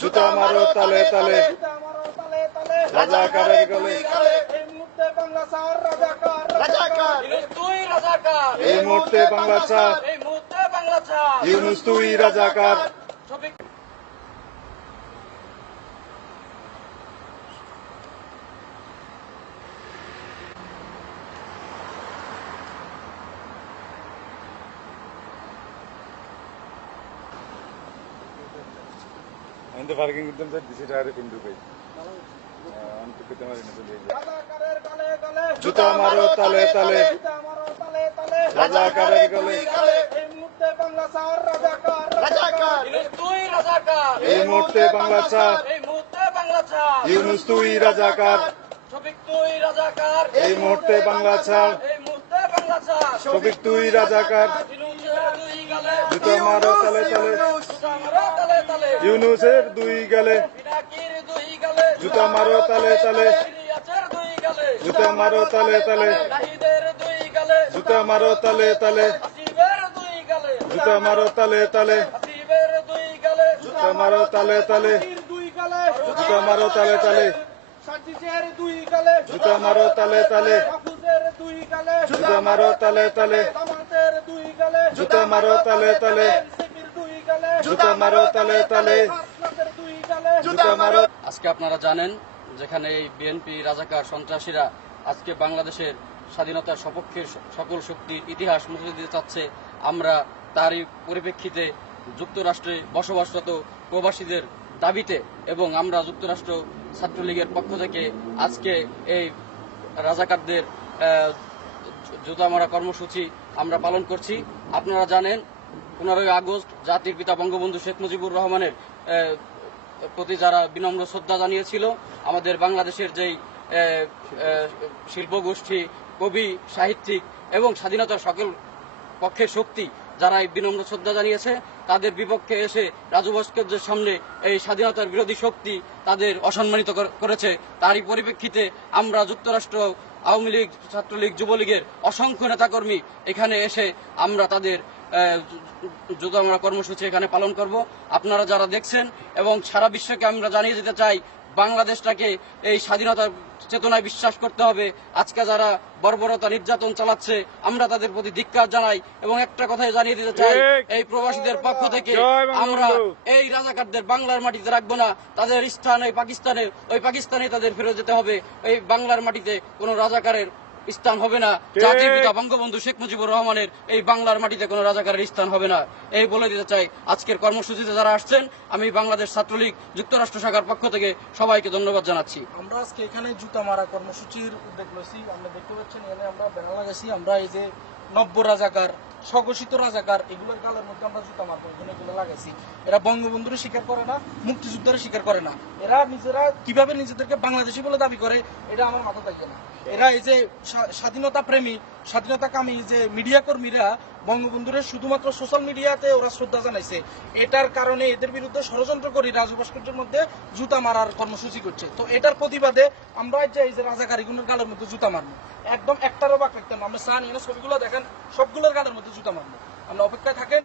জুতা মারো তালে তালে রাজাকারের গলে। এই মুহূর্তে বাংলা সার রাজাকার রাজাকার তুই রাজাকার এই মুহূর্তে বাংলা ছাড় এই মুহূর্তে বাংলা ছাড় ইউনুস তুই রাজাকার ছবি আমি তো পার্কিং করতাম স্যার দিছি টায়ারে পিন্টু ভাই আমি তো পেতে মারি জুতা মারো তালে তালে জুতা মারো তালে তালে রাজাকারের গলে এই মুহূর্তে বাংলা সার রাজাকার রাজাকার তুই রাজাকার এই মুহূর্তে বাংলা ছাড় এই মুহূর্তে বাংলা ছাড়। ইউনুস তুই তুই এই মুহূর্তে বাংলা ছাড়। শফিক তুই রাজাকার। জুতা মারো, তালে তালে। ইউনুসের দুই গেলে। জুতা মারো, তালে তালে। জুতা মারো, তালে তালে। জুতা মারো, তালে তালে। জুতা মারো, তালে তালে। জুতা মারো, তালে তালে। জুতা মারো, তালে তালে। দুই গালে জুতা মারো তালে তালে। মাহফুজের দুই গালে জুতা মারো তালে তালে। জামাতের দুই গালে জুতা মারো তালে তালে। এনসিপির দুই গালে। জুতা মারো তালে তালে। হাসনাতের দুই গালে। জুতা মারো। আজকে আপনারা জানেন যেখানে এই বিএনপি রাজাকার সন্ত্রাসীরা আজকে বাংলাদেশের স্বাধীনতার সপক্ষের সকল শক্তির ইতিহাস মুছে দিতে চাচ্ছে আমরা তারই পরিপ্রেক্ষিতে যুক্তরাষ্ট্রে বসবাসরত প্রবাসীদের দাবিতে এবং আমরা যুক্তরাষ্ট্র ছাত্রলীগের পক্ষ থেকে আজকে এই রাজাকারদের আহ, জুতা মারা কর্মসূচি আমরা পালন করছি। আপনারা জানেন পনেরোই আগস্ট জাতির পিতা বঙ্গবন্ধু শেখ মুজিবুর রহমানের প্রতি যারা বিনম্র শ্রদ্ধা জানিয়েছিল আমাদের বাংলাদেশের যেই শিল্পগোষ্ঠী কবি সাহিত্যিক এবং স্বাধীনতার সকল পক্ষের শক্তি যারা এই বিনম্র শ্রদ্ধা জানিয়েছে, তাদের বিপক্ষে এসে রাজু ভাস্কর্যের সামনে এই স্বাধীনতার বিরোধী শক্তি তাদের অসম্মানিত করেছে। তারই পরিপ্রেক্ষিতে আমরা যুক্তরাষ্ট্র, আওয়ামী লীগ, ছাত্রলীগ, যুবলীগের অসংখ্য নেতাকর্মী এখানে এসে আমরা তাদের যুদ্ধ আমরা কর্মসূচি এখানে পালন করব। আপনারা যারা দেখছেন এবং সারা বিশ্বকে আমরা জানিয়ে দিতে চাই বাংলাদেশটাকে এই স্বাধীনতার চেতনায় বিশ্বাস করতে হবে। আজকে যারা বর্বরতা নির্যাতন চালাচ্ছে আমরা তাদের প্রতি ধিক্কার জানাই এবং একটা কথাই জানিয়ে দিতে চাই এই প্রবাসীদের পক্ষ থেকে আমরা এই রাজাকারদের বাংলার মাটিতে রাখব না তাদের স্থান এই পাকিস্তানে ওই পাকিস্তানে তাদের ফিরে যেতে হবে। এই বাংলার মাটিতে কোনো রাজাকারের স্থান হবে না। জাতির পিতা বঙ্গবন্ধু শেখ মুজিবুর রহমানের এই বাংলার মাটিতে কোনো রাজাকারের স্থান হবে না। এই বলে দিতে চাই আজকের কর্মসূচিতে যারা আসছেন আমি বাংলাদেশ ছাত্রলীগ যুক্তরাষ্ট্র শাখার পক্ষ থেকে সবাইকে ধন্যবাদ জানাচ্ছি। আমরা আজকে এখানে জুতা মারা কর্মসূচির উদ্যোগ লইছি। আমরা দেখতে পাচ্ছেন এখানে আমরা ব্যানার লাগাইছি। আমরা এই যে নব্য রাজাকার, স্বঘোষিত রাজাকার, এগুলোর গালের মধ্যে আমরা জুতা মারবো জন্য এগুলো লাগাইছি। এরা বঙ্গবন্ধুর স্বীকার করে না, মুক্তিযুদ্ধের স্বীকার করে না। এরা নিজেরা কীভাবে নিজেদেরকে বাংলাদেশি বলে দাবি করে, এটা আমার মাথা থাকে না। এরা এই যে স্বাধীনতা প্রেমী, স্বাধীনতা কামী যে মিডিয়া কর্মীরা বঙ্গবন্ধুরের শুধুমাত্র সোশ্যাল মিডিয়াতে ওরা শ্রদ্ধা জানাইছে। এটার কারণে এদের বিরুদ্ধে ষড়যন্ত্র করি রাজু ভাস্কর্যের মধ্যে জুতা মারার কর্মসূচি করছে। তো এটার প্রতিবাদে আমরা যে এই যে রাজা কারিগুনের গালের মধ্যে জুতা মারবো, একদম একটারও বাক রাখতাম আমরা এখানে ছবিগুলো দেখেন, সবগুলোর গালের মধ্যে জুতা মারবো। আমরা অপেক্ষায় থাকেন।